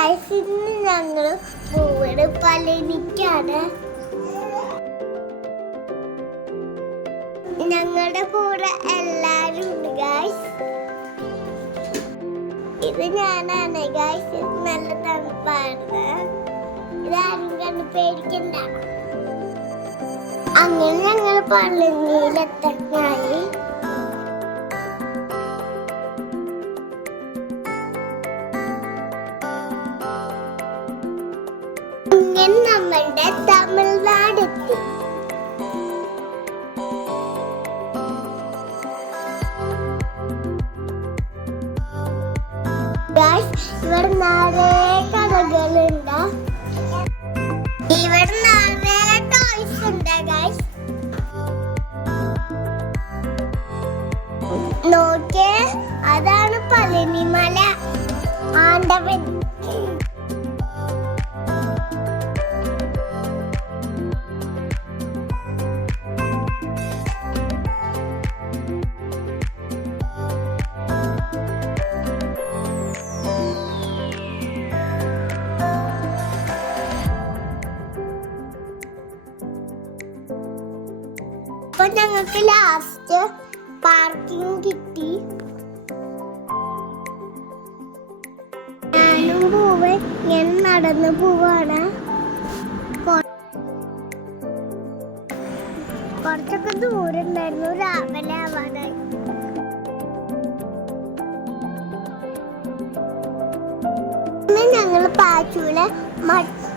Guys ഇന്ന് ഞങ്ങൾ പോവുകയാണ് പളനിക്കാണ്. ഞങ്ങളുടെ കൂടെ എല്ലാരും ഉണ്ട് ഗൈസ്. ഇത് ഞാനാണ് ഗൈസ്. ഇത് നല്ല തണുപ്പാണ്. ഇതാരും കണ്ട് പേടിക്കണ്ട. അങ്ങനെ ഞങ്ങൾ പളനിയിലെത്താനായി. ഇങ്ങനെ നമ്മളുടെ തമിഴ്നാടെത്തി. ഇവിടെ നിറയെ കടകളുണ്ട്. ഇവിടെ നിറയെ ടോയ്സ് ഉണ്ട് ഗൈസ്. നോക്കിയേ, അതാണ് പളനിമല ആണ്ടവൻ. അപ്പൊ ഞങ്ങൾക്ക് ലാസ്റ്റ് പാർക്കിംഗ് കിട്ടി. ഞാനും പോവേ ഞാൻ നടന്നു പോവാണ്. കുറച്ചൊക്കെ ദൂരം ഉണ്ടായിരുന്നു. രാവിലെ ആവാനായി. ഞങ്ങൾ പാച്ചൂലെ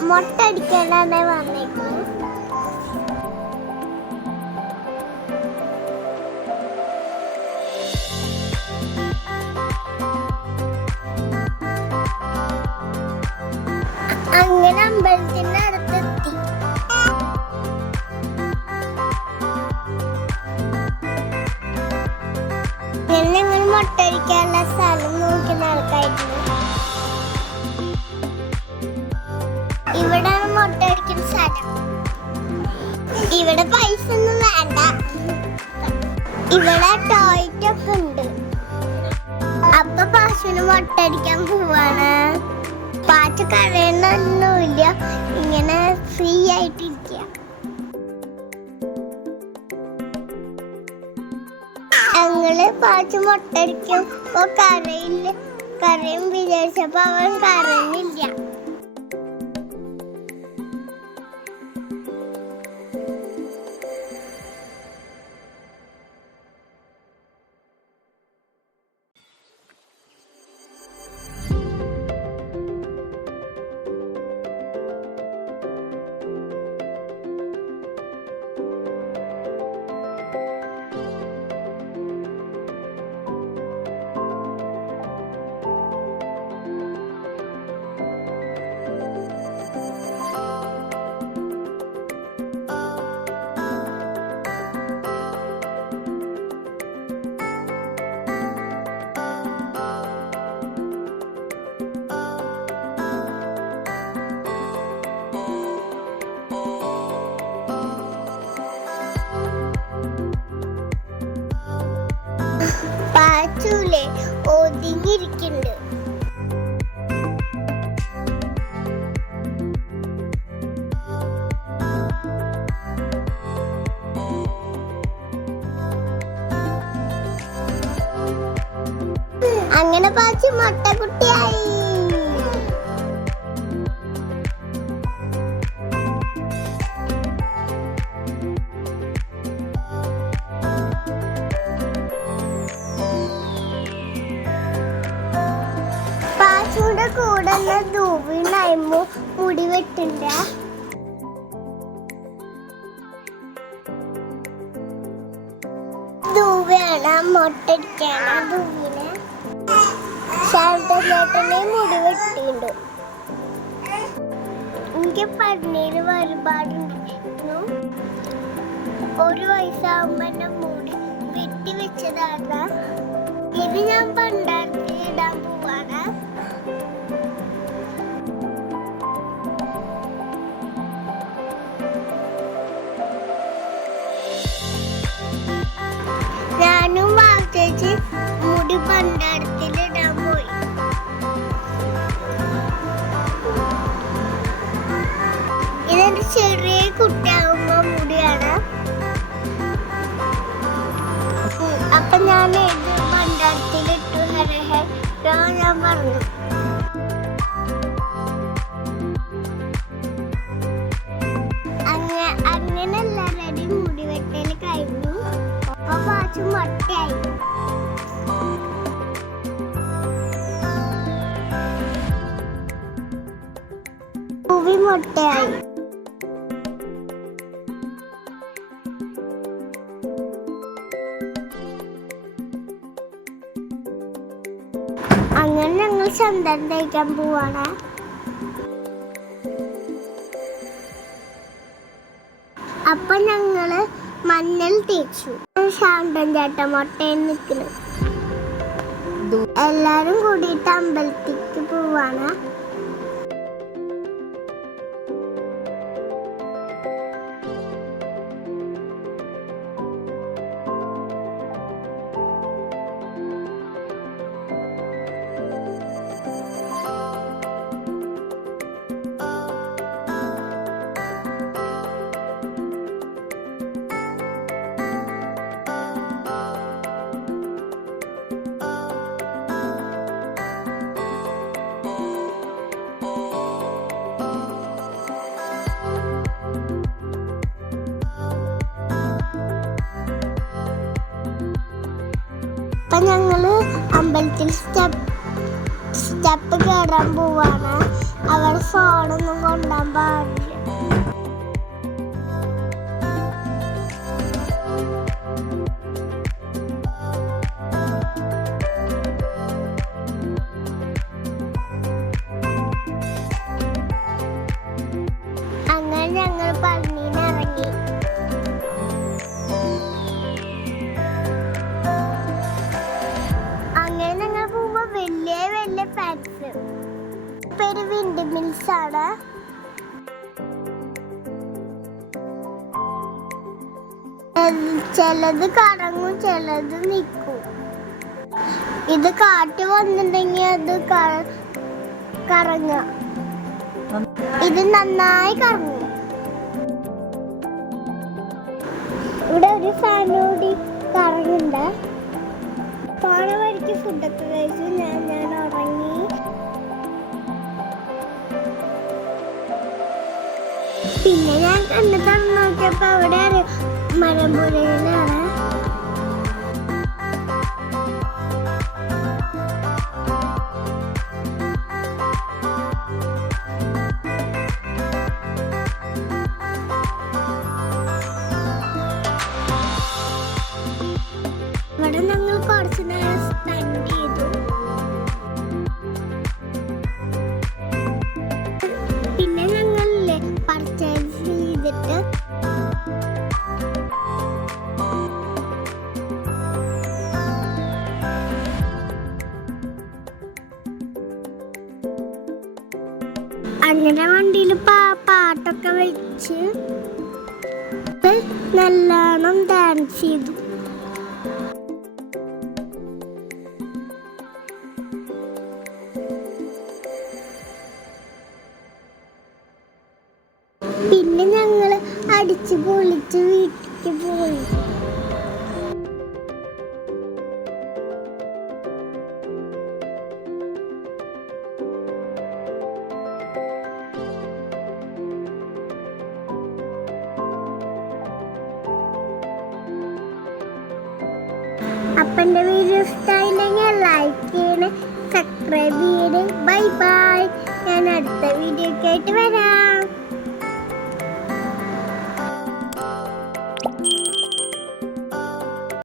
മൊട്ടടിക്കാനാണ് വന്നേക്കുന്നത്. അങ്ങനെ അമ്പലത്തിന്റെ അടുത്തെത്തി. ഞങ്ങൾ മൊട്ടടിക്കാനുള്ള സ്ഥലം നോക്കി നടക്കായിരുന്നു. ഇവിടാണ് മൊട്ടടിക്കുന്ന സ്ഥലം. ഇവിടെ പൈസ ഒന്നും വേണ്ട. ഇവിടെ ടോയ്ലറ്റ് ഒക്കെ ഉണ്ട്. അപ്പൊ പശുവിന് മൊട്ടടിക്കാൻ പോവാണ്. പാച്ച കരയൊന്നുമില്ല. ഇങ്ങനെ ഫ്രീ ആയിട്ടിരിക്കുക. ഞങ്ങള് പാച്ച മൊട്ടടിക്കും. കരയും വിചാരിച്ചപ്പോ അവൻ കരയുന്നില്ല. പാച്ചൂലെ ഒതുങ്ങിയിരിക്കുന്നുണ്ട്. അങ്ങനെ പാച്ചു മൊട്ടക്കുട്ടിയായി. കൂടെ ദൂവിനായ്മ മുടി വെട്ടുണ്ട്. ദൂവാണ് മൊട്ടടിക്കാണ്. ദൂവിന് ചേട്ടനെ മുടി വെട്ടിണ്ട്. എനിക്ക് പന്നീര് ഒരുപാടുണ്ടായിരുന്നു. 1 വയസ്സാകുമ്പോ എന്നെ മുടി വെട്ടി വെച്ചതാണ്. ഇത് ഞാൻ പണ്ടാരത്തിൽ ഇടാൻ പോവാണ്. ഞാനും വാർത്തേച്ച് മുടി പണ്ടാരത്തിൽ ഇടാൻ പോയി. ഇതൊരു ചെറിയ കുട്ടിയാകുമ്പോ മുടിയാണ്. അപ്പൊ ഞാൻ ഇത് മണ്ടാരത്തിലിട്ടു ഞാൻ പറഞ്ഞു. അങ്ങനെ എല്ലാവരുടെയും മുടി വെട്ടല് കഴിഞ്ഞു. അപ്പൊ പാച്ചു മൊട്ടയായി. പൂവി മൊട്ടയായി. അങ്ങനെ ഞങ്ങൾ ചന്ദനം തേക്കാൻ പോവാണ്. അപ്പൊ ഞങ്ങള് മഞ്ഞൾ തേച്ചു. ശാന്തൻ ചേട്ടൻ മൊട്ടയിൽ നിൽക്കുന്നു. എല്ലാരും കൂടിയിട്ട് അമ്പലത്തിലേക്ക് പോവാണ്. അപ്പൊ ഞങ്ങള് അമ്പലത്തിൽ സ്റ്റെപ്പ് കയറാൻ പോവാണ്. അവിടെ ഫോണൊന്നും കൊണ്ടുപോകാൻ പാടില്ല. അങ്ങനെ ഞങ്ങൾ പള്ളിയിലിറങ്ങി. വലിയ വലിയ ഫാൻസ്. പേര് വിൻഡ് മിൽസ് ആണ്. ചിലത് കറങ്ങും, ചിലത് നിൽക്കും. ഇത് കാറ്റ് വന്നിട്ടുണ്ടെങ്കിൽ അത് കറങ്ങുക. ഇത് നന്നായി കറങ്ങും. ഇവിടെ ഒരു ഫാൻ കൂടി കറങ്ങുന്നുണ്ട്. പോണ വഴിക്ക് ഫുഡൊക്കെ കഴിച്ചു. ഞാൻ ഉറങ്ങി. പിന്നെ ഞാൻ കണ്ണു തുറന്ന് നോക്കിയപ്പോ അവിടെ മലമ്പുഴയിലാണ്. ഇവിടെ ഞങ്ങൾ കുറച്ച് നേരം സ്പെൻഡ് ചെയ്തു. പിന്നെ ഞങ്ങളില്ലേ പർച്ചേസ് ചെയ്തിട്ട് അങ്ങനെ വണ്ടിയിൽ പാട്ടൊക്കെ വെച്ച് നല്ലോണം ഡാൻസ് ചെയ്തു. പിന്നെ ഞങ്ങള് അടിച്ചു പൊളിച്ച് വീട്ടിലേക്ക് പോയി. അപ്പൻ്റെ വീഡിയോ ഇഷ്ടമായില്ലെങ്കിൽ ലൈക്ക് ചെയ്യണേ, സബ്സ്ക്രൈബ് ചെയ്യണേ. Bye bye. ഞാൻ അടുത്ത വീഡിയോ ഒക്കെ ആയിട്ട് വരാം.